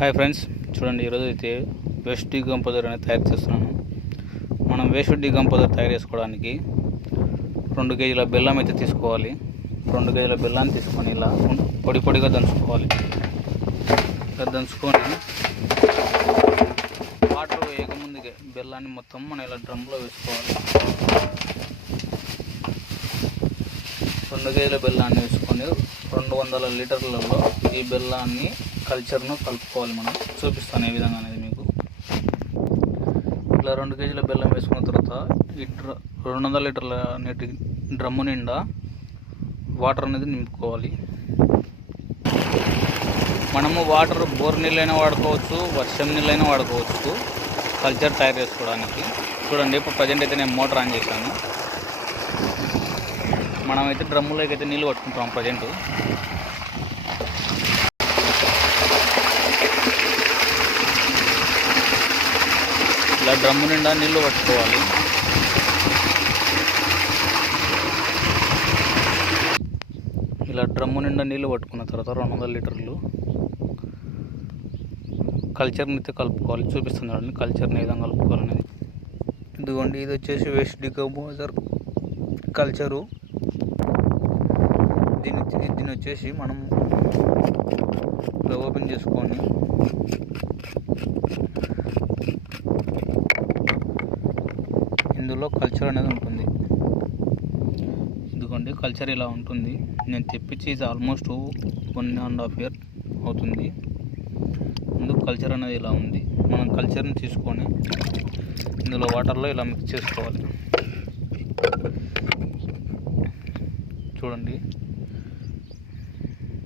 Hi friends, చూడండి ఈరోజు అయితే వేస్ట్ డీకంపోజర్ అనేది తయారు చేస్తున్నాను. మనం వేస్ట్ డీకంపోజర్ తయారు చేసుకోవడానికి 2 కేజీల బెల్లం అయితే తీసుకోవాలి. 2 కేజీల బెల్లాన్ని తీసుకొని ఇలా పొడిగా దంచుకోవాలి. ఇలా దంచుకొని వాటర్ వేయకముందుకే బెల్లాన్ని మొత్తం మనం ఇలా డ్రమ్లో వేసుకోవాలి. 2 కేజీల బెల్లాన్ని వేసుకొని 200 లీటర్లలో ఈ బెల్లాన్ని కల్చర్ను కలుపుకోవాలి. మనం చూపిస్తాను ఏ విధంగా అనేది మీకు. ఇలా 2 కేజీల బెల్లం వేసుకున్న తర్వాత ఈ 200 లీటర్ల నీటి డ్రమ్ము నిండా వాటర్ అనేది నింపుకోవాలి. మనము వాటర్ బోర్ నీళ్ళైనా వాడుకోవచ్చు, వర్షం నీళ్ళైనా వాడుకోవచ్చు కల్చర్ తయారు చేసుకోవడానికి. చూడండి, ఇప్పుడు ప్రజెంట్ అయితే నేను మోటార్ ఆన్ చేశాను. మనమైతే డ్రమ్ములోకి అయితే నీళ్ళు పట్టుకుంటాం. ప్రజెంట్ ఇలా డ్రమ్ము నిండా నీళ్ళు పట్టుకోవాలి. ఇలా డ్రమ్ము నిండా నీళ్ళు పట్టుకున్న తర్వాత 200 లీటర్లు కల్చర్ని అయితే కలుపుకోవాలి. చూపిస్తున్నాడు కల్చర్ని ఏ విధంగా కలుపుకోవాలనేది. ఇదిగోండి, ఇది వచ్చేసి వేస్ట్ డీకంపోజర్ కల్చరు. దీన్ని వచ్చేసి మనం ఓపెన్ చేసుకొని ఇందులో కల్చర్ అనేది ఉంటుంది. ఇదిగోండి, కల్చర్ ఇలా ఉంటుంది. నేను తెప్పించి ఇది ఆల్మోస్ట్ 1.5 year అవుతుంది. ఇందులో కల్చర్ అనేది ఇలా ఉంది. మనం కల్చర్ని తీసుకొని ఇందులో వాటర్లో ఇలా మిక్స్ చేసుకోవాలి. చూడండి,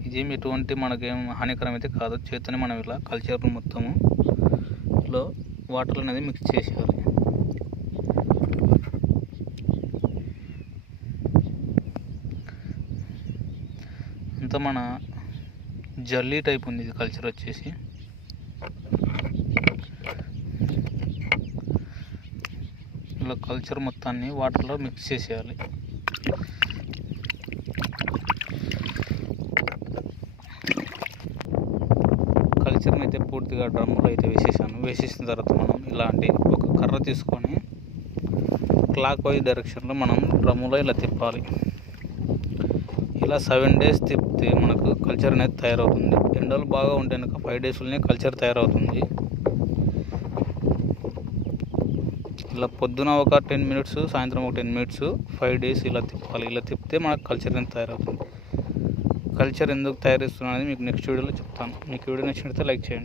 ఇదేమి ఎటువంటి మనకేం హానికరం అయితే కాదు. చేతనే మనం ఇలా కల్చర్ మొత్తము లో వాటర్ అనేది మిక్స్ చేసేయాలి. అంతా మన జల్లీ టైప్ ఉంది ఇది కల్చర్ వచ్చేసి. ఇలా కల్చర్ మొత్తాన్ని వాటర్లో మిక్స్ చేసేయాలి. కల్చర్ని అయితే పూర్తిగా డ్రమ్లో అయితే వేసేసిన తర్వాత మనం ఇలాంటి ఒక కర్ర తీసుకొని క్లాక్ వైజ్ డైరెక్షన్లో మనం డ్రమ్ములో ఇలా తిప్పాలి. ఇలా 7 days తిప్పితే మనకు కల్చర్ అనేది తయారవుతుంది. ఎండలు బాగా ఉంటే కనుక 5 daysలోనే కల్చర్ తయారవుతుంది. ఇలా పొద్దున ఒక 10 minutes, సాయంత్రం ఒక 10 minutes, 5 days ఇలా తిప్పాలి. ఇలా తిప్పితే మనకు కల్చర్ అనేది తయారవుతుంది. కల్చర్ ఎందుకు తయారు చేస్తున్నాను అనేది మీకు నెక్స్ట్ వీడియోలో చెప్తాను. మీకు వీడియో నచ్చినట్లయితే లైక్ చేయండి.